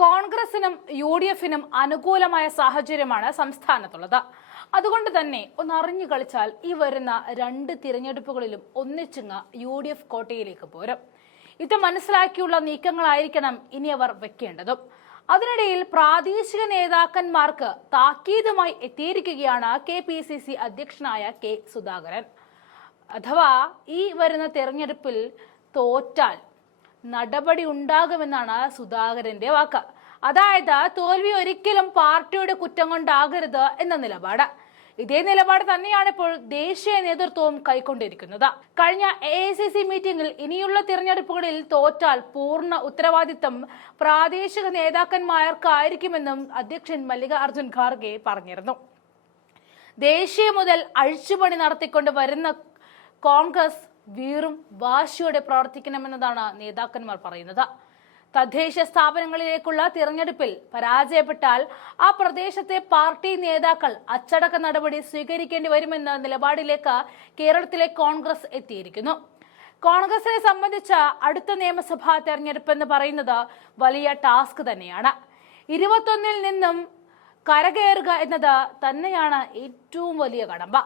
കോൺഗ്രസിനും UDF-നും അനുകൂലമായ സാഹചര്യമാണ് സംസ്ഥാനത്തുള്ളത്. അതുകൊണ്ട് തന്നെ ഒന്നറിഞ്ഞു കളിച്ചാൽ ഈ വരുന്ന രണ്ട് തിരഞ്ഞെടുപ്പുകളിലും ഒന്നിച്ചിങ്ങ് UDF കോട്ടയിലേക്ക് പോരും. ഇത് മനസ്സിലാക്കിയുള്ള നീക്കങ്ങളായിരിക്കണം ഇനി അവർ വെക്കേണ്ടതും. അതിനിടയിൽ പ്രാദേശിക നേതാക്കന്മാർക്ക് താക്കീതുമായി എത്തിയിരിക്കുകയാണ് KPCC അധ്യക്ഷനായ K സുധാകരൻ. അഥവാ ഈ വരുന്ന തെരഞ്ഞെടുപ്പിൽ തോറ്റാൽ നടപടി ഉണ്ടാകുമെന്നാണ് സുധാകരന്റെ വാക്ക്. അതായത് തോൽവി ഒരിക്കലും പാർട്ടിയുടെ കുറ്റം കൊണ്ടാകരുത് എന്ന നിലപാട്. ഇതേ നിലപാട് തന്നെയാണ് ഇപ്പോൾ ദേശീയ നേതൃത്വവും കൈക്കൊണ്ടിരിക്കുന്നത്. കഴിഞ്ഞ AICC മീറ്റിംഗിൽ ഇനിയുള്ള തിരഞ്ഞെടുപ്പുകളിൽ തോറ്റാൽ പൂർണ്ണ ഉത്തരവാദിത്തം പ്രാദേശിക നേതാക്കന്മാർക്കായിരിക്കുമെന്നും അധ്യക്ഷൻ മല്ലികാർജുൻ ഖാർഗെ പറഞ്ഞിരുന്നു. ദേശീയ മുതൽ അഴിച്ചുപണി നടത്തിക്കൊണ്ട് വരുന്ന കോൺഗ്രസ് വീറും വാശിയോടെ പ്രവർത്തിക്കണമെന്നതാണ് നേതാക്കന്മാർ പറയുന്നത്. തദ്ദേശ സ്ഥാപനങ്ങളിലേക്കുള്ള തിരഞ്ഞെടുപ്പിൽ പരാജയപ്പെട്ടാൽ ആ പ്രദേശത്തെ പാർട്ടി നേതാക്കൾ അച്ചടക്ക നടപടി സ്വീകരിക്കേണ്ടി വരുമെന്ന നിലപാടിലേക്ക് കേരളത്തിലെ കോൺഗ്രസ് എത്തിയിരിക്കുന്നു. കോൺഗ്രസിനെ സംബന്ധിച്ച അടുത്ത നിയമസഭാ തെരഞ്ഞെടുപ്പ് എന്ന് പറയുന്നത് വലിയ ടാസ്ക് തന്നെയാണ്. 21-ൽ നിന്നും കരകയറുക എന്നത് തന്നെയാണ് ഏറ്റവും വലിയ കടമ്പ.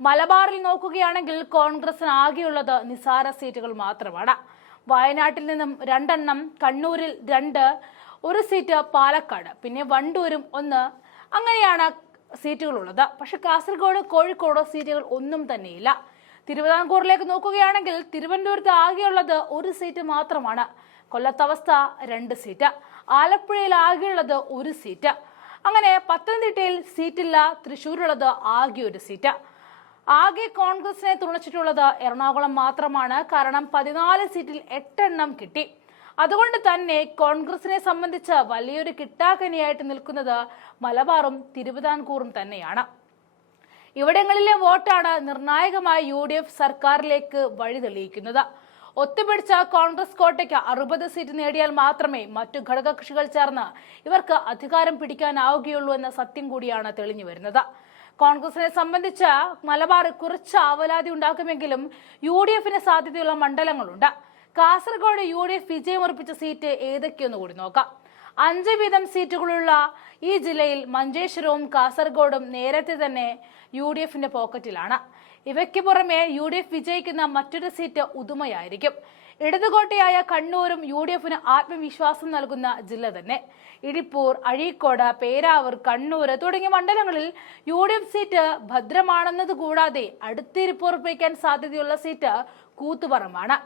മലബാറിൽ നോക്കുകയാണെങ്കിൽ കോൺഗ്രസിന് ആകെയുള്ളത് നിസാര സീറ്റുകൾ മാത്രമാണ്. വയനാട്ടിൽ നിന്നും 2 എണ്ണം, കണ്ണൂരിൽ 2, 1 സീറ്റ് പാലക്കാട്, പിന്നെ വണ്ടൂരും 1, അങ്ങനെയാണ് സീറ്റുകളുള്ളത്. പക്ഷെ കാസർഗോഡ്, കോഴിക്കോട് സീറ്റുകൾ ഒന്നും തന്നെയില്ല. തിരുവിതാംകൂറിലേക്ക് നോക്കുകയാണെങ്കിൽ തിരുവനന്തപുരത്ത് ആകെയുള്ളത് 1 സീറ്റ് മാത്രമാണ്. കൊല്ലത്ത് അവസ്ഥ 2 സീറ്റ്, ആലപ്പുഴയിൽ ആകെയുള്ളത് 1 സീറ്റ്, അങ്ങനെ പത്തനംതിട്ടയിൽ സീറ്റില്ല, തൃശ്ശൂരുള്ളത് ആകെ 1 സീറ്റ്. ആകെ കോൺഗ്രസിനെ തുണച്ചിട്ടുള്ളത് എറണാകുളം മാത്രമാണ്. കാരണം 14 സീറ്റിൽ 8 എണ്ണം കിട്ടി. അതുകൊണ്ട് തന്നെ കോൺഗ്രസിനെ സംബന്ധിച്ച് വലിയൊരു കിട്ടാക്കനിയായിട്ട് നിൽക്കുന്നത് മലബാറും തിരുവിതാംകൂറും തന്നെയാണ്. ഇവിടങ്ങളിലെ വോട്ടാണ് നിർണായകമായി UDF സർക്കാരിലേക്ക് വഴി തെളിയിക്കുന്നത്. ഒത്തുപിടിച്ച കോൺഗ്രസ് കോട്ടയ്ക്ക് 60 സീറ്റ് നേടിയാൽ മാത്രമേ മറ്റു ഘടകകക്ഷികൾ ചേർന്ന് ഇവർക്ക് അധികാരം പിടിക്കാനാവുകയുള്ളൂ എന്ന സത്യം കൂടിയാണ് തെളിഞ്ഞു വരുന്നത്. കോൺഗ്രസിനെ സംബന്ധിച്ച് മലബാർ കുറച്ച് ആവലാതി ഉണ്ടാക്കുമെങ്കിലും UDF-ന് സാധ്യതയുള്ള മണ്ഡലങ്ങളുണ്ട്. കാസർഗോഡ് UDF വിജയമുറപ്പിച്ച സീറ്റ് ഏതൊക്കെയെന്ന് കൂടി നോക്കാം. 5 വീതം സീറ്റുകളുള്ള ഈ ജില്ലയിൽ മഞ്ചേശ്വരവും കാസർഗോഡും നേരത്തെ തന്നെ UDF-ന്റെ പോക്കറ്റിലാണ്. ഇവയ്ക്ക് പുറമെ UDF വിജയിക്കുന്ന മറ്റൊരു സീറ്റ് ഉദുമയായിരിക്കും. ഇടതുകോട്ടയായ കണ്ണൂരും UDF-ന് ആത്മവിശ്വാസം നൽകുന്ന ജില്ല തന്നെ. ഇരിപ്പൂർ, അഴീക്കോട്, പേരാവൂർ, കണ്ണൂർ തുടങ്ങിയ മണ്ഡലങ്ങളിൽ UDF സീറ്റ് ഭദ്രമാണെന്നത് കൂടാതെ അടുത്തിരിപ്പുറപ്പിക്കാൻ സാധ്യതയുള്ള സീറ്റ് കൂത്തുപറമ്പാണ്.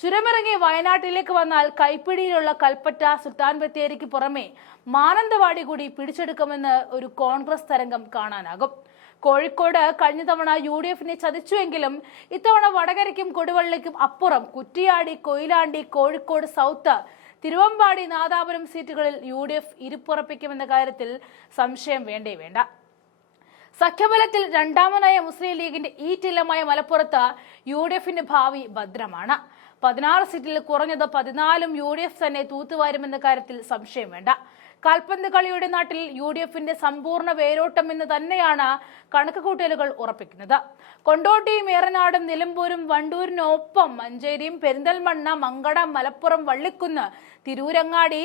ചുരമിറങ്ങി വയനാട്ടിലേക്ക് വന്നാൽ കൈപ്പിടിയിലുള്ള കൽപ്പറ്റ, സുൽത്താൻ ബത്തേരിക്ക് പുറമെ മാനന്തവാടി കൂടി പിടിച്ചെടുക്കുമെന്ന് ഒരു കോൺഗ്രസ് തരംഗം കാണാനാകും. കോഴിക്കോട് കഴിഞ്ഞ തവണ UDF-നെ ചതിച്ചുവെങ്കിലും ഇത്തവണ വടകരയ്ക്കും കൊടുവള്ളിക്കും അപ്പുറം കുറ്റിയാടി, കൊയിലാണ്ടി, കോഴിക്കോട് സൗത്ത്, തിരുവമ്പാടി, നാദാപുരം സീറ്റുകളിൽ UDF ഇരിപ്പുറപ്പിക്കുമെന്ന കാര്യത്തിൽ സംശയം വേണ്ട. സഖ്യബലത്തിൽ രണ്ടാമനായ മുസ്ലിം ലീഗിന്റെ ഈ ചില്ലമായ മലപ്പുറത്ത് UDF-ന്റെ ഭാവി ഭദ്രമാണ്. 16 സീറ്റിൽ കുറഞ്ഞത് 14ഉം UDF തന്നെ തൂത്തുവാരുമെന്ന കാര്യത്തിൽ സംശയം വേണ്ട. കാൽപന്ത് കളിയുടെ നാട്ടിൽ UDF-ന്റെ സമ്പൂർണ്ണ വേരോട്ടം എന്ന് തന്നെയാണ് കണക്കുകൂട്ടലുകൾ ഉറപ്പിക്കുന്നത്. കൊണ്ടോട്ടിയും ഏറനാടും നിലമ്പൂരും വണ്ടൂരിനൊപ്പം മഞ്ചേരിയും പെരിന്തൽമണ്ണ, മങ്കട, മലപ്പുറം, വള്ളിക്കുന്ന്, തിരൂരങ്ങാടി,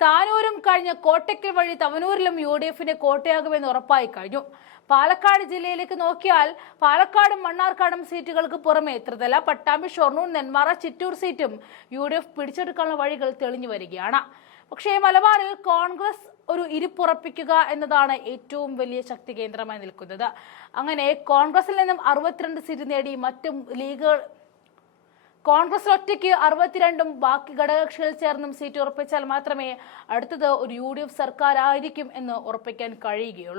താനൂരും കഴിഞ്ഞ് കോട്ടയ്ക്കൽ വഴി തവനൂരിലും UDF-ന്റെ കോട്ടയാകുമെന്ന് ഉറപ്പായി കഴിഞ്ഞു. പാലക്കാട് ജില്ലയിലേക്ക് നോക്കിയാൽ പാലക്കാടും മണ്ണാർക്കാടും സീറ്റുകൾക്ക് പുറമെ ത്രിതല, പട്ടാമ്പി, ഷൊർണൂർ, നെന്മാറ, ചിറ്റൂർ സീറ്റും UDF പിടിച്ചെടുക്കാനുള്ള വഴികൾ തെളിഞ്ഞു വരികയാണ്. പക്ഷേ മലബാറിൽ കോൺഗ്രസ് ഒരു ഇരിപ്പുറപ്പിക്കുക എന്നതാണ് ഏറ്റവും വലിയ ശക്തി കേന്ദ്രമായി നിൽക്കുന്നത്. അങ്ങനെ കോൺഗ്രസിൽ നിന്നും 62 സീറ്റ് നേടി മറ്റും ലീഗുകൾ കോൺഗ്രസ് ഒറ്റയ്ക്ക് 62ഉം ബാക്കി ഘടകകക്ഷികൾ ചേർന്നും സീറ്റ് ഉറപ്പിച്ചാൽ മാത്രമേ അടുത്തത് ഒരു UDF സർക്കാർ ആയിരിക്കും എന്ന് ഉറപ്പിക്കാൻ കഴിയുകയുള്ളൂ.